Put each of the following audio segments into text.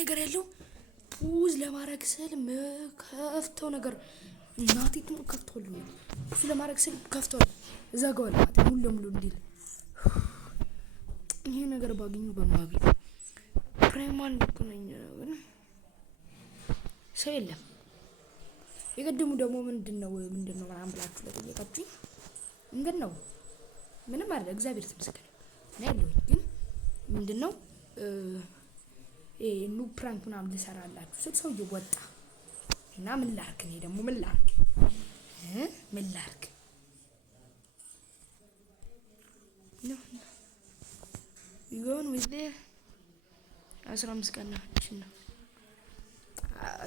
ነገር ያለው ፑዝ ለማድረግ ስል ከፍተው ነገር እናቴ ከፍቷል ፑዝ ለማድረግ ስል ከፍቷል ዘጋዋል ማለት ሙሉ ለሙሉ እንዲል ይሄ ነገር ባገኘው በማቢ ፕራይማል ነኝ ግን ሰው የለም። የቀደሙ ደግሞ ምንድነው ምናምን ብላችሁ ለጠየቃችሁኝ ምንድነው ምንም አይደል እግዚአብሔር ይመስገን ነው ያለው። ግን ምንድነው ኑ ፕራንክ ምናምን ልሰራላችሁ ስል ሰውዬው ወጣ እና ምን ላድርግ እኔ ደግሞ ምን ላድርግ ይሁን ወይስ 15 ቀን ነው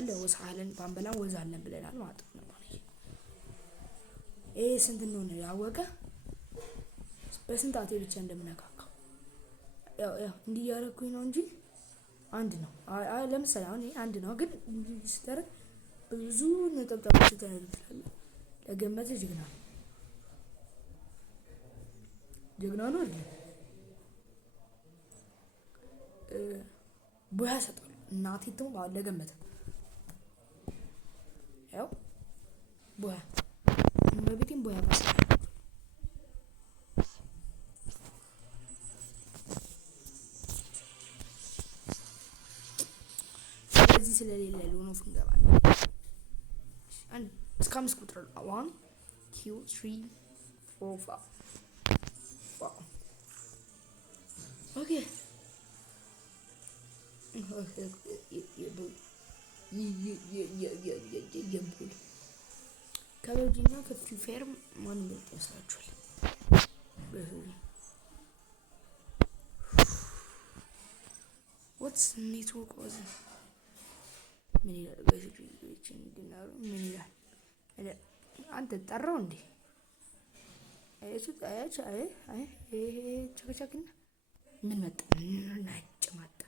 ለወሳለን ባንበላን ወዛለን ብለናል ማለት ነው። ስንት ነው ያወቀ በስንት አቴ ብቻ እንደምነካካው ያው እንዲያረኩኝ ነው እንጂ አንድ ነው። ለምሳሌ አሁን አንድ ነው ግን ሲስተር ብዙ ነጥቦች ተነግረዋል። ለገመተ ጀግና ነው አይደል? ቦያ ሰጣው እናቴ ተው ለገመተ ያው ቦያ በቤቴም ቦያ ባሰ ስለዚህ ስለሌለ ሎኖ እንገባለን። አንድ እስከ 5 ቁጥር 1 2 3 4 5 ኦኬ ከበጂና ከፍሪ ፌርም ማን ይመስላችኋል? What's network was it? ምን ይላል በዚህ እንድናሩ ምን ይላል አንተ ጠራው እንዴ ቸከቸክና ምን መጣ ናጭ ማጣ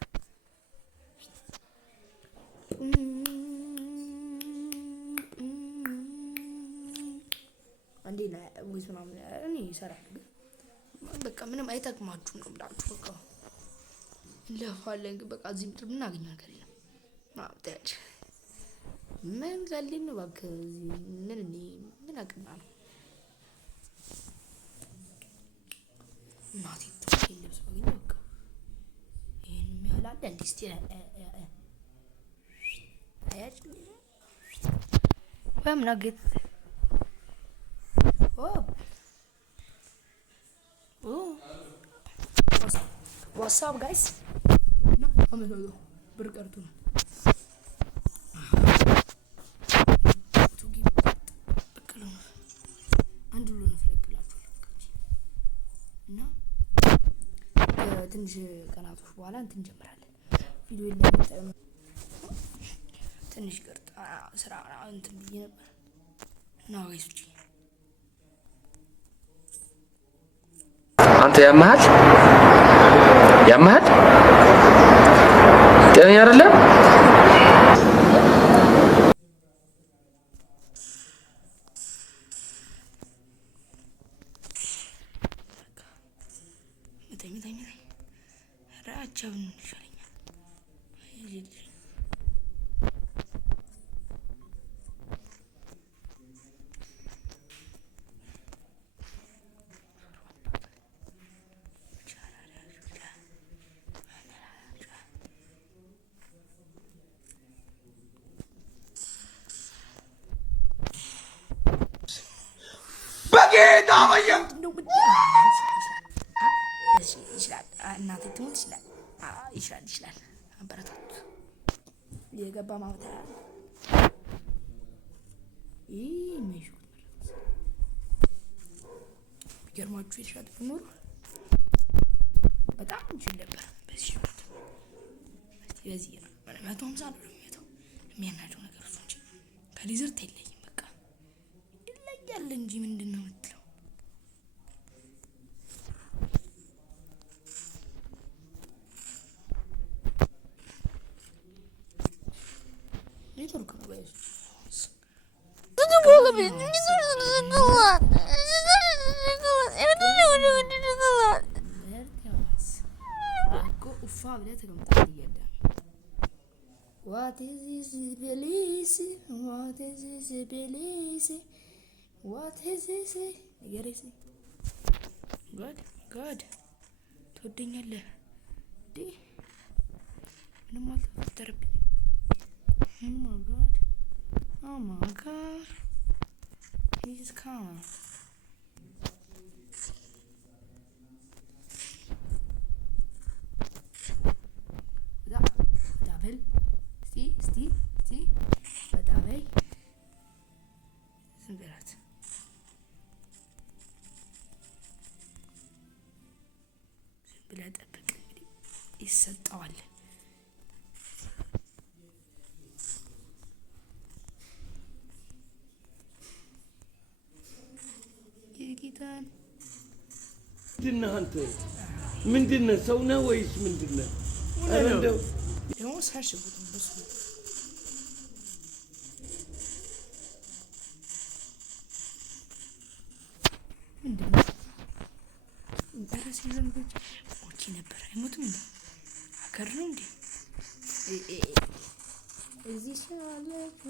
አንዴ ላይ ወይስ ምናምን እኔ ይሰራል በቃ ምንም አይጠቅማችሁም ነው ብላችሁ በቃ ለፋለን በቃ እዚህ ምድር ምን አገኘ ነገር የለም ማውጣት ምን ጋልኝ ነው በቃ ምን አቅም ነው እናቴ ትልብስ ባገኘ በቃ ይሄን ያህል እንዲስቲ አያጭ በምናገት What's up guys? No, I'm going to burger too. To give that አንድ ሎ ነው ፍለቅላችሁ እና ትንሽ ቀናቶች በኋላ እንትን እንጀምራለን ቪዲዮ ለምን ትንሽ ገርጣ ስራ እንትን ብዬ ነበር እና ጋይስ አንተ ያመሃል ጤነኛ አይደለም። መተኛ ራቻውን ይሻለኛል። በጌታ ወያ ይችላል እናቴ ትሙት ይችላል አበረታቱ የገባ ማውታ ይመሹ ጀርማችሁ ይሻል ኑሩ በጣም እንችል ነበር በዚህ ነው 150 ነው የሚያናደው ነገር እሱ እንጂ ከሊዘርት አይለይም በቃ ይለያል እንጂ ምንድነው የምትለው ኔትወርክ ነው ጋይስ What is this Belize? What is this Belize? What is this? Get it? God. ትወደኛለህ ዲ ምንም አልተፈጠረብኝ። Oh my God. He's calm. Double. See. Double. ዝንገራት ብለህ ጠብቅ። እንግዲህ ይሰጠዋል። የጌታን ምንድነህ አንተ? ምንድነህ? ሰው ነህ ወይስ ምንድነህ? ኧረ እንደው ደግሞ ሳሽጉት በሱ ምንድነው? ሲዘን ብቻ ሞቼ ነበር። አይሞትም እንዴ? አገር ነው እንዴ? እዚህ ሲያለች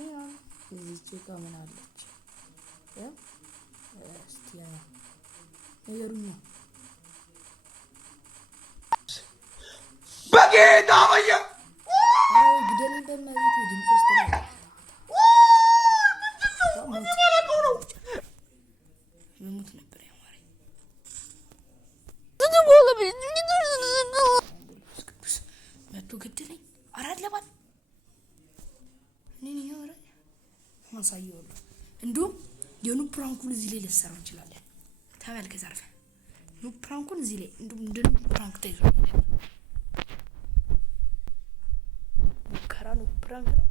እዚህ ጭቃ ምን አለች? እስቲ ነገሩኛ በጌታ በየ ግደል በማለት ድምፅ ውስጥ ነው መሞት ነበር ያማረኝ። መቶ ገደለኝ። አራት ለባል እኔ ያወራ ማሳየው እንዲሁም የኑብ ፕራንኩን እዚህ ላይ ልትሰራው እንችላለን። ተመልከት አርፈህ ኑብ ፕራንኩን እዚህ ላይ እንዲሁም እንደ ኑብ ፕራንክ ተይዟል። ሙከራ ኑብ ፕራንክ ነው።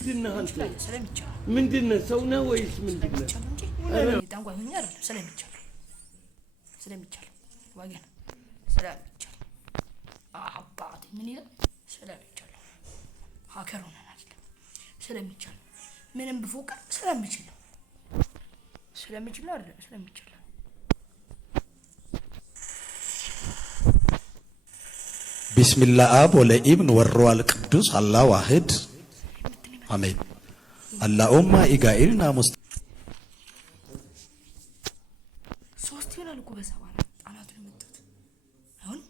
ምንድነህ አንተ? ስለሚቻል ምንድነህ? ሰው ነህ ወይስ ምንድነህ? ጠንቋይ ሆኜ አይደለም። ስለሚቻል ዋገን ስለሚቻል አባቴ ምን ይላል? ስለሚቻል ሀከር ሆነን አይደለም። ስለሚቻል ምንም ብፎቅር ስለሚችል ነው አይደለም። ስለሚቻል ቢስሚላህ አብ ወለኢብን ወሩሃል ቅዱስ አላህ ዋህድ አሜን። አላሁማ ኢጋኢልና ሙስት ሶስት ይሆናል እኮ በሰባራ ጣናቱ የመጡት አሁን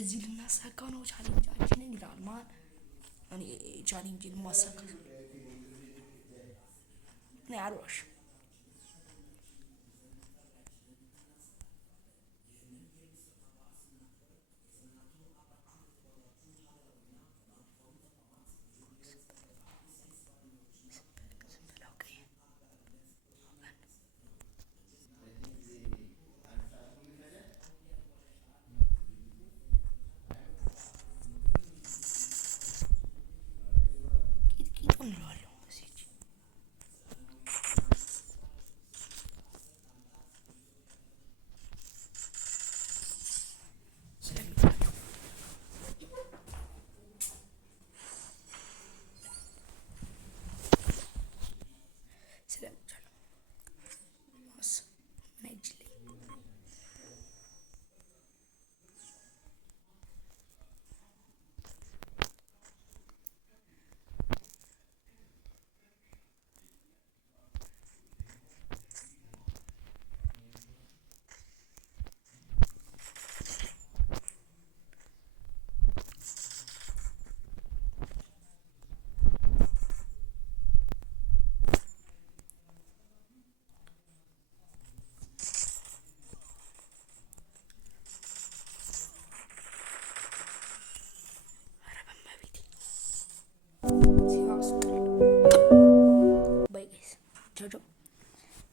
እዚህ ልናሳካው ነው ቻሌንጃችንን ይላል ማን እኔ ቻሌንጅን ማሳካት እኔ አልዋሽም።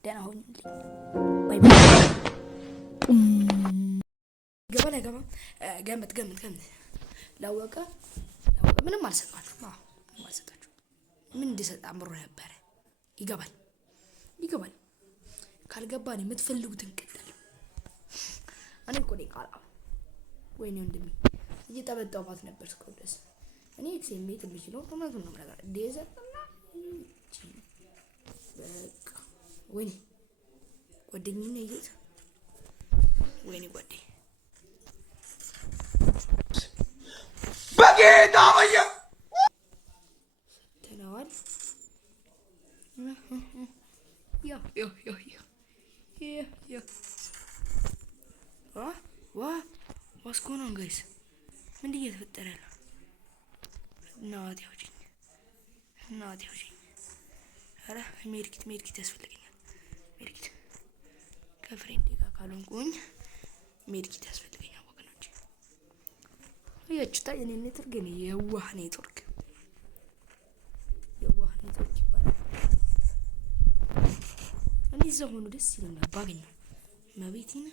ደህና ሁኚልኝ። ባይ ባይ። ገባ ገመት ላወቀ ምንም አልሰጣችሁም። ምንም አልሰጣችሁም። ምን እንድሰጥ አምሮ ነበረ። ይገባል። ካልገባን የምትፈልጉትን ቀጥል። እኔ እኮ ቃላ ወይኔ ወንድሜ እየጠበጠባት ነበር እስከ ድረስ እኔ ኤክስኤምኤት የምችለው እውነቱን ነው ነገር ዴዘርና በቃ ወይኔ ጓደኛዬን እየት ወይኔ ጓደኛዬ በጌታ ወየ ተናዋል ያ what's going on guys? ምንድን እየተፈጠረ ነው? እናቴ አውጪኝ። ኧረ ሜድኪት ያስፈልገኛል። ሜድኪት ከፍሬንዴ ጋር ካልሆንኩኝ ሜድኪት ያስፈልገኛል ወገኖች። ያችታ የኔ ኔትወርክ ግን የዋህ ኔትወርክ ይባላል። እዛው ሆኖ ደስ ይለኛል ባገኘው መቤቴን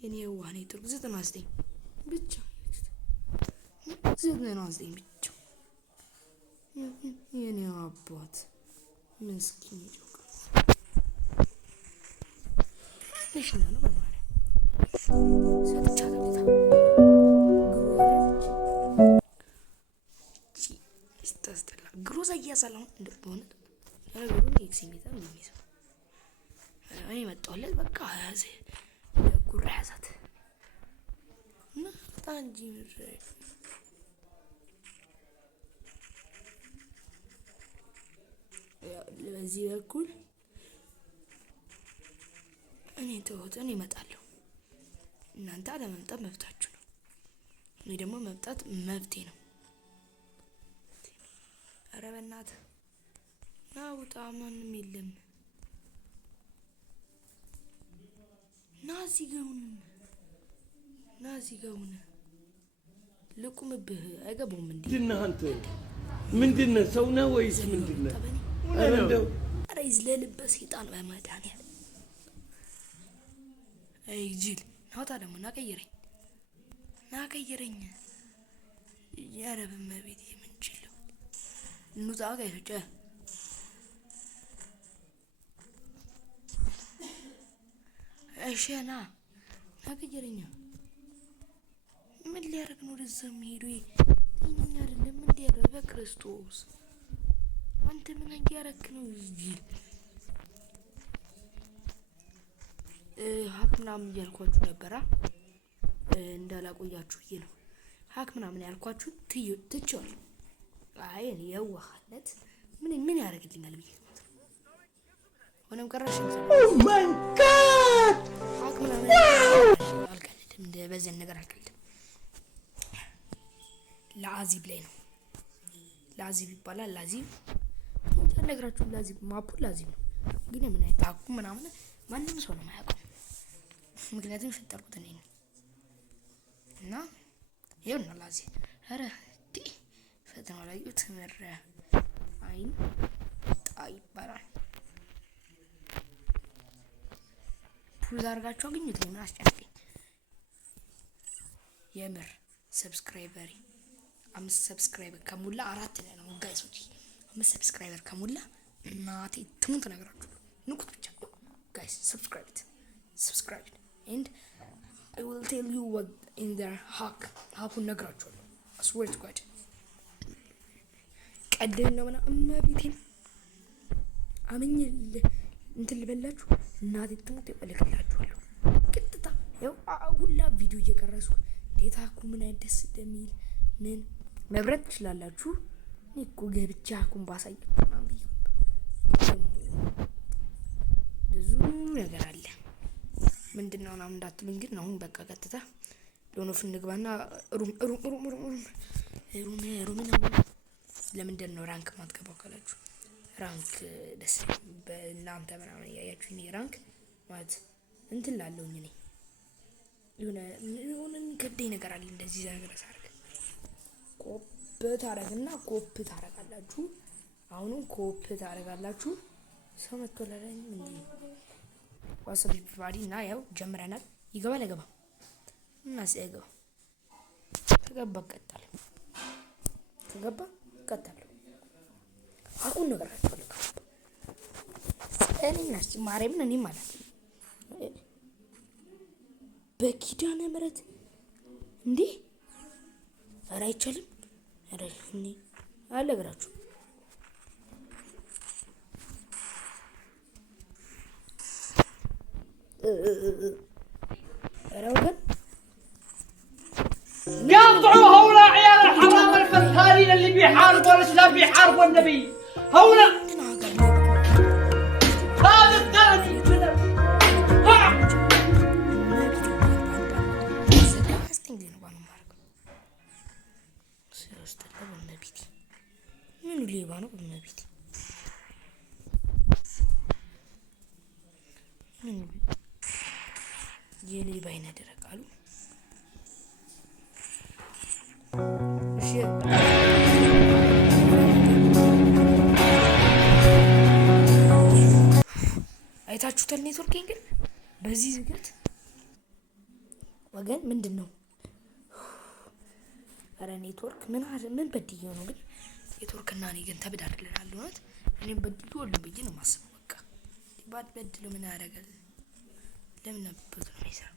የኔ የዋህ ኔትወርክ 99 ብቻ 99 ብቻ የኔ አባት ምስኪን ጆክ ለሽና ነው በማለት ሰጥቻለሁ። ስታስጠላ ግሮዛ እያሳላሁ እንደሆነ ነገሩን ኤክስሜታ ነው የሚሰው እኔ መጣሁለት በቃ ያዘ ጉራ ያዛት እና ታንጂ ምድር በዚህ በኩል እኔ ተውት እኔ እመጣለሁ። እናንተ አለመምጣት መብታችሁ ነው። እኔ ደግሞ መምጣት መብቴ ነው። ኧረ በእናትህ ና ውጣ፣ ማንም የለም። ና እዚህ ጋር ሁን ልቁምብህ። አይገባውም እንዴ? አንተ ምንድን ነህ? ሰው ነህ ወይስ ምንድን ነህ? ኧረ ይዝለልበት ሰይጣን በመድኃኒዓለም። አይ ጅል ናውጣ ደግሞ ናቀይረኝ ኧረ በመቤቴ የምንችለው እንውጣ ጋይሶች። እሺ ናቀይረኛ ምን ሊያደርግ ነው ወደዛ የሚሄዱ? ይሄኛ አይደለም እንዴ? ኧረ በክርስቶስ አንተ ምን እያደረክ ነው? ጅል ሀክ ምናምን እያልኳችሁ ነበራ እንዳላቆያችሁ ብዬ ነው። ሀክ ምናምን ያልኳችሁ ትቼዋለሁ። አይ እኔ የዋህነት ምን ያደርግልኛል ብዬ ሆነም ቀረሽ ማይ ጋድ ሀክ ምናምን አልቀልድም። በዚህ ነገር አልቀልድም። ለአዚብ ላይ ነው። ለአዚብ ይባላል። ለአዚብ ነግራችሁ ለአዚብ ማፑ ለአዚብ ነው። ግን ምን አይታኩ ምናምን ማንም ሰው ነው የማያውቀው። ምክንያቱም ፈጠርኩት እኔ ነኝ እና ይሄው ነው ለአዚብ። ኧረ ፈተናው ላይ ትመረ አይን ጣይ ይባላል። ፑል አድርጋችሁ አግኙት። ምን አስጨነቀኝ የምር። ሰብስክራይበር 5 ሰብስክራይበር ከሞላ 4 ላይ ነው ጋይሶች። 5 ሰብስክራይበር ከሞላ እናቴ ትሙት ነገራችሁ ንቁት ብቻ ጋይስ። subscribe and I will tell you what in their hack ነግራችኋለሁ። I swear to God ቀደም ነው ማለት እመቤቴን አመኝ እንትን ልበላችሁ እናቴ ትሙት ይበልክላችኋለሁ። ቅጥታ ያው ሁላ ቪዲዮ እየቀረጽኩ እንዴት ሀኩ ምን አይደስ እንደሚል ምን መብረት ትችላላችሁ። እኔ እኮ ገብቼ ሀኩን ባሳይ ብዙ ነገር አለ። ምንድነው ምናምን እንዳትሉኝ ግን አሁን በቃ ቀጥታ ሎኖፍ እንግባና ሩም ለምንድን ነው ራንክ ማትገባው ካላችሁ ራንክ ደስ በእናንተ ምናምን እያያችሁ እኔ ራንክ ማለት እንትን ላለውኝ እኔ የሆነ የሚከብደኝ ነገር አለ። እንደዚህ ነገር ሳርግ ኮፕ ታረጋላችሁ። አሁንም ኮፕ ታረጋላችሁ። ሰው መጥቶላኝ ምን ዋትስአፕ ባዲ እና ያው ጀምረናል። ይገባል አይገባም? እና ሲገባ ከገባ ቀጣል ከገባ ቀጣለሁ። አሁን ነገር አትፈልጋለሁ። እኔና ማርያምን እኔ ማለት በኪዳነ ምሕረት እንዴ ኧረ አይቻልም። ኧረ እኔ አልነግራችሁም። ኧረ ወገን قاطعوا هؤلاء عيال الحرام الفتارين اللي بيحاربوا الاسلام بيحاربوا النبي هؤلاء هذا الدرب ምን ሌባ ነው በመቤት ምን የሌባ አይነት ደረቃሉ። እሺ አይታችሁታል ኔትወርኬን ግን በዚህ ዝግት ወገን ምንድነው? አረ ኔትወርክ ምን በድየው ነው ግን ኔትወርክ እና እኔ ግን ተበዳድለናል። እውነት እኔም በድየው ነው ብዬ ነው የማስበው። በቃ ባድ በድለው ምን ያደርጋል? ለምን ነበር ነው የሚሰራው?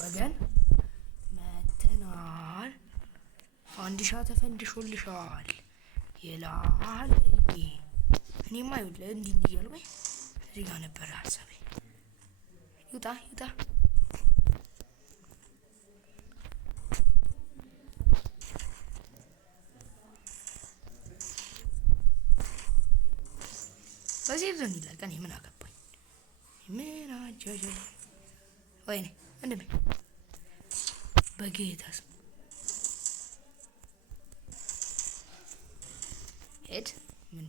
ወገን መተናል ፋንዲሻ ተፈንድሾልሻል ይላል። እኔማ ይኸውልህ እንዲህ እያልኩ እዚህ ጋር ነበር ሀሳቤ። ይውጣ በዚህ ዘን ይላል። ቀን ምን አገባኝ? ምን አጃጀለ ወይኔ ወንድሜ በጌታስ ሄድ ምን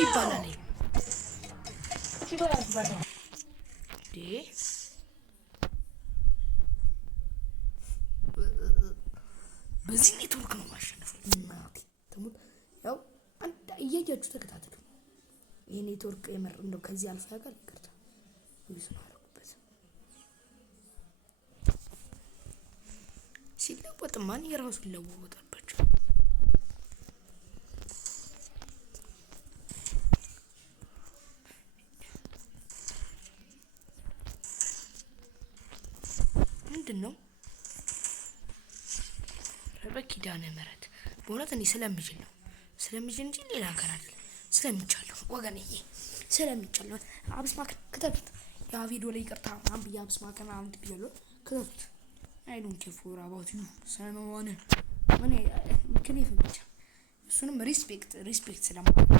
ይባላል? በዚህ ኔትወርክ ነው ማሸነፍ። ያው አንድ እያያችሁ ተከታተሉ። ይሄ ኔትወርክ የመር እንደው ከዚህ አልፎ ያውቃል። ይቅርታ ይስማሩበት ሲለወጥ ማን የራሱን ለወጣባቸው። ምንድነው በኪዳነ ምሕረት በእውነት እኔ ስለምችል እንጂ ሌላ ነገር አይደለም። ስለሚቻለው ወገንዬ ስለሚቻለው አብስማክ ከተቱት ያ ቪዲዮ ላይ ይቅርታ ምናምን ብዬ አብስማክ ምናምን ብያለሁ። ከተቱት አይ ዶንት ኬር ፎር አባውት ዩ ሰኖዋን ምን ምክንያት ብቻ እሱንም ሪስፔክት ስለማድረግ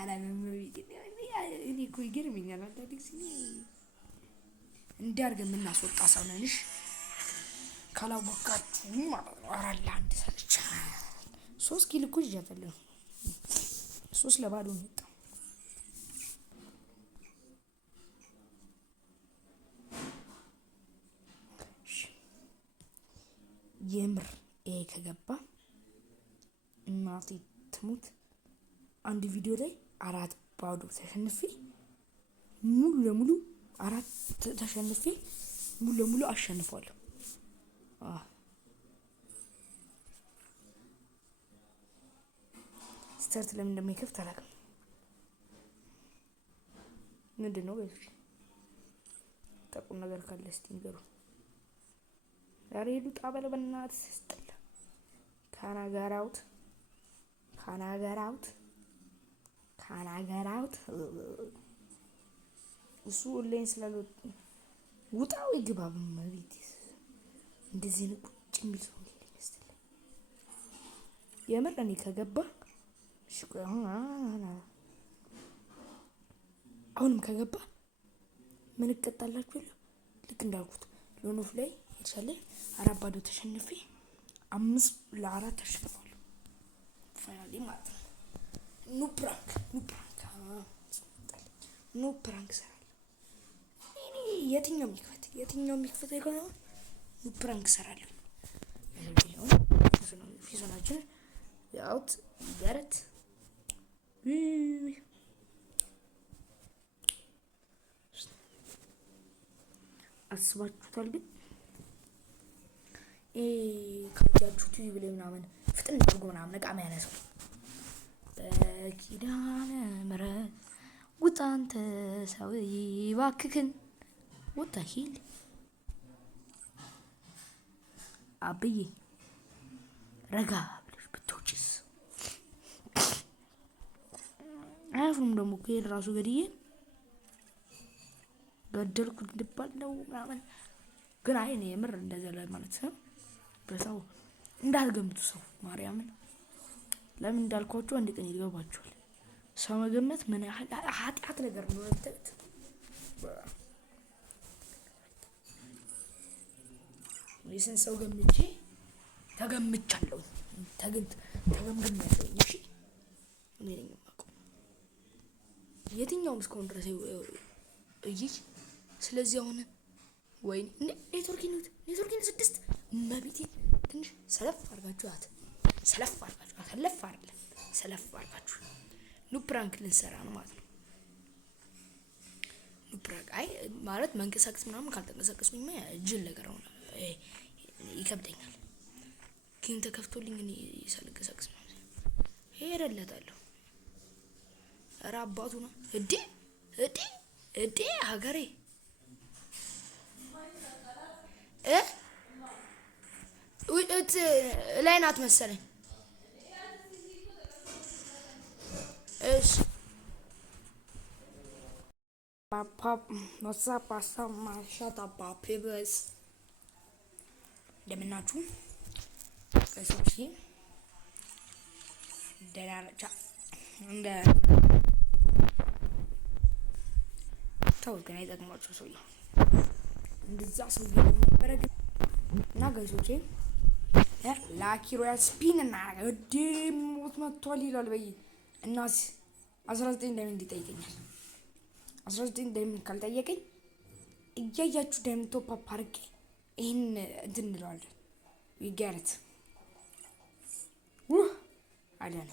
አላለም። እኔ እኮ ይገርመኛል አንዳንድ ጊዜ እንዲያርገ የምናስወጣ ሰው ነንሽ ካላወቃችሁ ማለት ነው። አራላ አንድ ሰለቻ 3 ኪሎ እኮ ይዣታለሁ። 3 ለባዶ ነው። የምር ይሄ ከገባ እናቴ ትሙት አንድ ቪዲዮ ላይ 4 ባዶ ተሸንፌ ሙሉ ለሙሉ 4 ተሸንፌ ሙሉ ለሙሉ አሸንፋለሁ። ስታርት ለምን እንደማይከፍት አላውቅም። ምንድነው በዚህ ጠቁም ነገር ካለ እስቲ ንገሩ። ዛሬ ሄዱ ጣበለ በእናትህ ስጠላ ካናጋራውት እሱ ኦንላይን ስላልወጣ ውጣው ይግባ በመቤት እንደዚህ ነው ቁጭ የሚል ሰው ይመስል የምር እኔ ከገባ እሺ ቆይ አሁንም ከገባ ምን እቀጣላችሁ? ልክ እንዳልኩት ሎኖፍ ላይ የተሻለ 4-0 ተሸንፌ 5-4 ተሸንፏል። ፋይናሊ ማለት ነው። ኑ ፕራንክ ሰራለሁ። እኔ የትኛው የሚክፈት አይሆን ኑ ፕራንክ ሰራለሁ። ፊዞናችን ያውት ገረት አስባችሁታል? ግን ካያችሁት ብለ ምናምን ፍጥን አድርጎ ምናምን እቃ የሚያነሳው በኪዳነ ምሕረት ውጣ አንተ ሰው ይባክክን ወጣ ሂል አብዬ ረጋ ብለሽ ብትወጪስ? አያፍሩም ደግሞ ከሄድ ራሱ ገድዬ ገደልኩት ልባል ነው ምናምን። ግን አይ እኔ የምር እንደዚህ ላይ ማለት ነው በሰው እንዳትገምቱ ሰው ማርያምን። ለምን እንዳልኳችሁ አንድ ቀን ይገባችኋል። ሰው መገመት ምን ያህል ኃጢአት ነገር ነው። ይህን ሰው ተገምቻለሁ ተገምግሜያለሁ። እሺ እኔ ነኝ የማውቀው የትኛውም እስካሁን ድረስ እይይ። ስለዚህ አሁን ወይ ኔትወርኪን 6 መቤቴ ትንሽ ሰለፍ አድርጋችሁ ኑ ፕራንክ ልንሰራ ነው ማለት ነው። ኑ ፕራንክ አይ ማለት መንቀሳቀስ ምናምን ካልተንቀሳቀስኩኝማ ጅል ነገር ነው፣ ይከብደኛል። ግን ተከፍቶልኝ እኔ ሳልንቀሳቀስ ነው ሄደለታለሁ። ኧረ አባቱ ነው እዴ ሀገሬ ላይ ናት መሰለኝ። እሺ እንደምናችሁ ከሰዎች ደህና ነቻ እንደ ተው ግን አይጠቅማችሁ ሰውዬ እንደዛ ሰውዬ ነበረ። ግን እና ገዞቼ ላኪ ሮያል ስፒን እናደርጋለን። ሞት መጥቷል ይላል በይ እና 19 ዳይመንድ ይጠይቀኛል። 19 ዳይመንድ ካልጠየቀኝ እያያችሁ ዳይመንድ ቶፕ አፕ አድርጌ ይህን እንትን እንለዋለን። ይጋረት አለን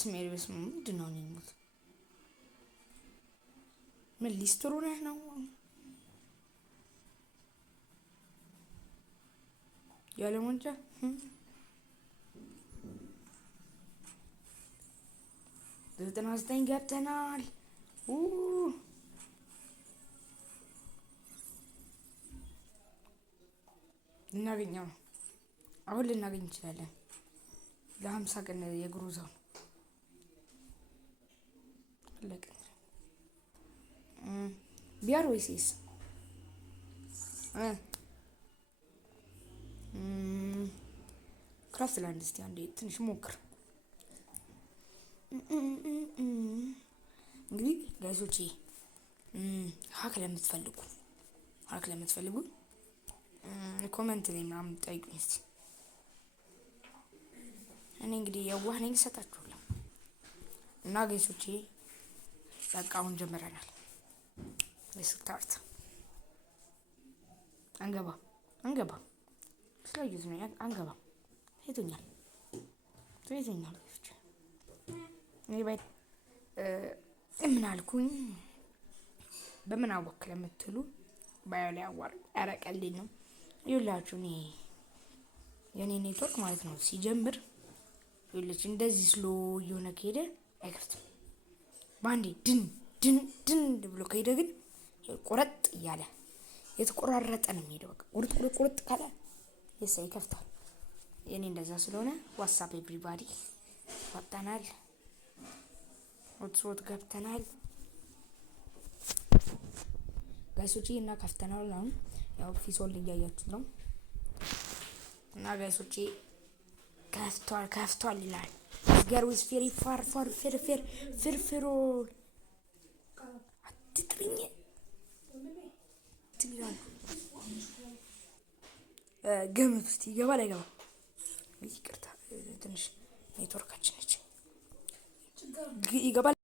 ስሜል በስሙ ምንድን ነው ሞት ምን ሊስትሮ ነህ ነው ያለ ወንጫ 99 ገብተናል። ልናገኘው ነው አሁን ልናገኝ እንችላለን። ለ50 ቀን የግሩዛው ለቀ ቢያር ወይስ ክራፍት ላንድ እስቲ አንዴ ትንሽ ሞክር። እንግዲህ ጋይሶቼ ሀክ ለምትፈልጉ ኮሜንት ላይ ምናምን ጠይቁኝ እስቲ። እኔ እንግዲህ የዋህ ነኝ እሰጣችኋለሁ። እና ጋይሶቼ በቃ አሁን ጀምረናል። ስታርት አንገባም ስለዚህ ነው አንገባም። ሄቶኛል እኔ ባይ ምን አልኩኝ? በምን አወክ ለምትሉ ባዮ ላይ አዋር ያረቀልኝ ነው ይላችሁ። እኔ የኔ ኔትወርክ ማለት ነው ሲጀምር ይልች እንደዚህ ስሎ እየሆነ ከሄደ አይከፍትም። ባንዴ ድን ብሎ ከሄደ ግን ቁርጥ እያለ የተቆራረጠ ነው የሚሄደው። በቃ ቁርጥ ካለ የሰው ይከፍታል። የኔ እንደዛ ስለሆነ ዋትስአፕ ኤቭሪባዲ ወጣናል፣ ወጥ ገብተናል ጋይሶቼ እና ከፍተናል። አሁን ያው ፊሶል እያያችሁ ነው እና ጋይሶቼ ከፍቷል ይላል። girl is very far ፍርፍሮ አትጥሪኝ ትሚራል ገመት ውስጥ ይገባል አይገባም? ይቅርታ ትንሽ ኔትወርካችን ነች ይገባል